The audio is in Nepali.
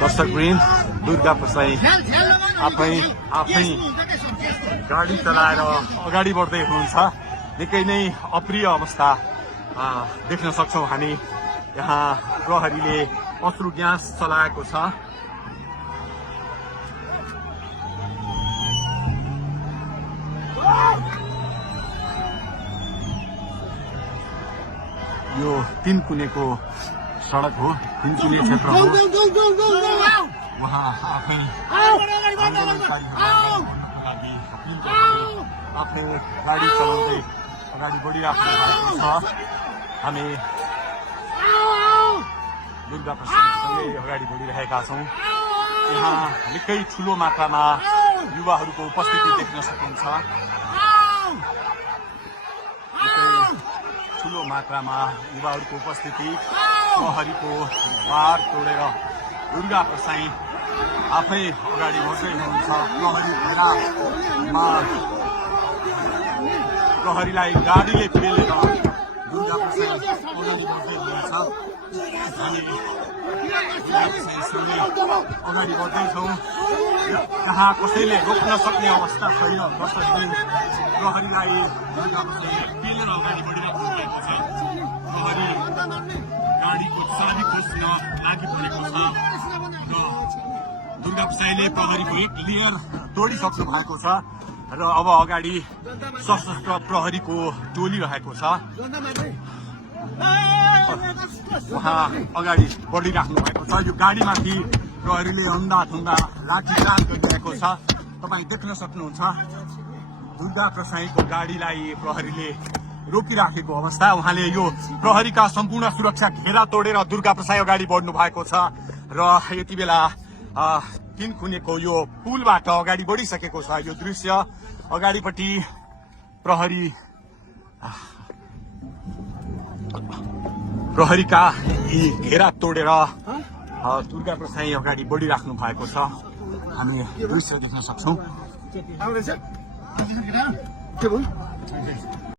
दर्शकवृन्द दुर्गा प्रसाई आफै गाडी चलाएर अगाडि बढ्दै हुनुहुन्छ। निकै नै अप्रिय अवस्था देख्न सक्छौं हामी। यहाँ प्रहरीले अश्रु ग्यास चलाएको छ। यो तीनकुनेको सडक हो, तीनकुने क्षेत्र हो। उहाँ आफै आफै गाडी चलाउँदै अगाडि बढिराख्नु भएको छ। हामी दुर्गा प्रसादसँगै अगाडि बढिरहेका छौँ। यहाँ निकै ठुलो मात्रामा युवाहरूको उपस्थिति देख्न सकिन्छ। ठुलो मात्रामा युवाहरूको उपस्थिति, प्रहरीको बार तोडेर दुर्गा प्रसाई आफै अगाडि बढ्दै हुनुहुन्छ। प्रहरीलाई गाडीले पेलेर दुर्गा प्रसाई अगाडि बढ्दै हुनुहुन्छ। हामी अगाडि बढ्दैछौँ। यहाँ कसैले रोक्न सक्ने अवस्था छैन। दर्शकवृन्द प्रहरीलाई दुर्गा प्रसाई पेलेर अगाडि बढिरहेको भएको छ। प्रहरी गाडीको चाबी खोज्न लागि परेको छ र दुर्गा प्रसाईले प्रहरीको एक लेयर तोडिसक्नु भएको छ र अब अगाडि सशस्त्र प्रहरीको टोली रहेको छ। उहाँ अगाडि बढिराख्नु भएको छ। यो गाडीमाथि प्रहरीले अन्धाधुन्दा लाठीचार्ज गरिरहेको छ। तपाईँ देख्न सक्नुहुन्छ दुर्गा प्रसाईको गाडीलाई प्रहरीले रोकिराखेको अवस्था। उहाँले यो प्रहरीका सम्पूर्ण सुरक्षा घेरा तोडेर दुर्गा प्रसाई अगाडि बढ्नु भएको छ र यति बेला तीनकुनेको यो पुलबाट अगाडि बढिसकेको छ। यो दृश्य अगाडिपट्टि प्रहरीका यी घेरा तोडेर दुर्गा प्रसाई अगाडि बढिराख्नु भएको छ। हामी दृश्य देख्न सक्छौं।